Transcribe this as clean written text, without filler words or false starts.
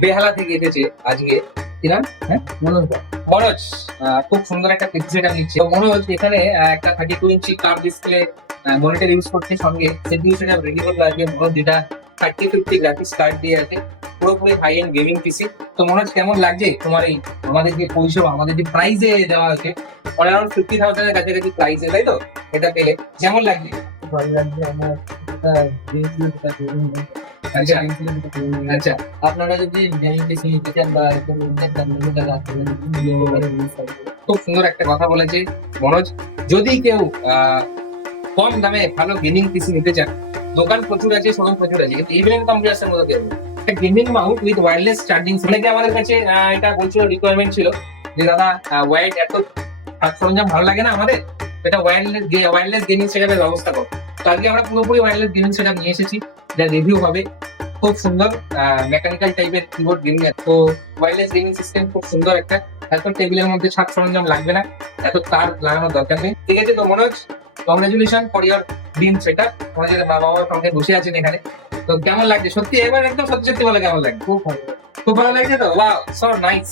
বেহালা থেকে এসেছে আজকে। কি নাম? হ্যাঁ, মনোজ। খুব সুন্দর একটা পিসি সেটআপ নিচ্ছে। তো মনোজ এখানে একটা 32 ইঞ্চি কার্ভ ডিসপ্লে মনিটর ইউজ করছে, সঙ্গে সিপিইউ সেটআপ রেডি করলো আজকে মনোজ, যেটা 3050 গ্রাফিক্স কার্ড দিয়ে আছে, পুরোপুরি হাই এন্ড গেমিং পিসি। তো মনোজ, কেমন লাগছে তোমার এই আমাদের যে পরিষেবা, আমাদের যে প্রাইসে দেওয়া হয়েছে, অ্যারাউন্ড 50,000 এর কাছাকাছি প্রাইসে, তাই তো? এটা পেলে কেমন লাগছে? ভালো লাগছে আমার। আচ্ছা আচ্ছা। আপনারা যদি গেমিং পিসি নিতে চান বা এরকম ইন্টারনেট টাকা রাখবেন, খুব সুন্দর একটা কথা বলেছে মনোজ। যদি কেউ কম দামে ভালো গেমিং পিসি নিতে চান, দোকান প্রচুর আছে, শোরুম প্রচুর আছে, কিন্তু ইভেন্ট কমপ্লেক্সের মধ্যে কেউ নেই। একটা gaming Mount with wireless charging. অনেকে আমাদের কাছে এটা বলছিল, রিকোয়ারমেন্ট ছিল যে দাদা ওয়্যার্ড এত সরঞ্জাম ভালো লাগে না আমাদের, এটা ওয়্যারলেস গেমিং সেটআপের ব্যবস্থা করো। তো আজকে আমরা পুরোপুরি ওয়্যারলেস গেমিং সেটআপ নিয়ে এসেছি, যা রিভিউ হবে। খুব সুন্দর মেকানিক্যাল টাইপের কিবোর্ড গেমিং। তো ওয়্যারলেস গেমিং সিস্টেম খুব সুন্দর একটা। এত টেবিলের মধ্যে ছাদ সরঞ্জাম লাগবে না, এত তার লাগানোর দরকার নেই। ঠিক আছে, তো Manoj, congratulation for year dream setup. আমাদের বাবা মার সঙ্গে বসে আছেন এখানে। তো কেমন লাগছে সত্যি? এবার একদম সত্যি সত্যি বলে কেমন লাগছে? খুব ভালো। খুব ভালো লাগছে তো? Wow, so nice.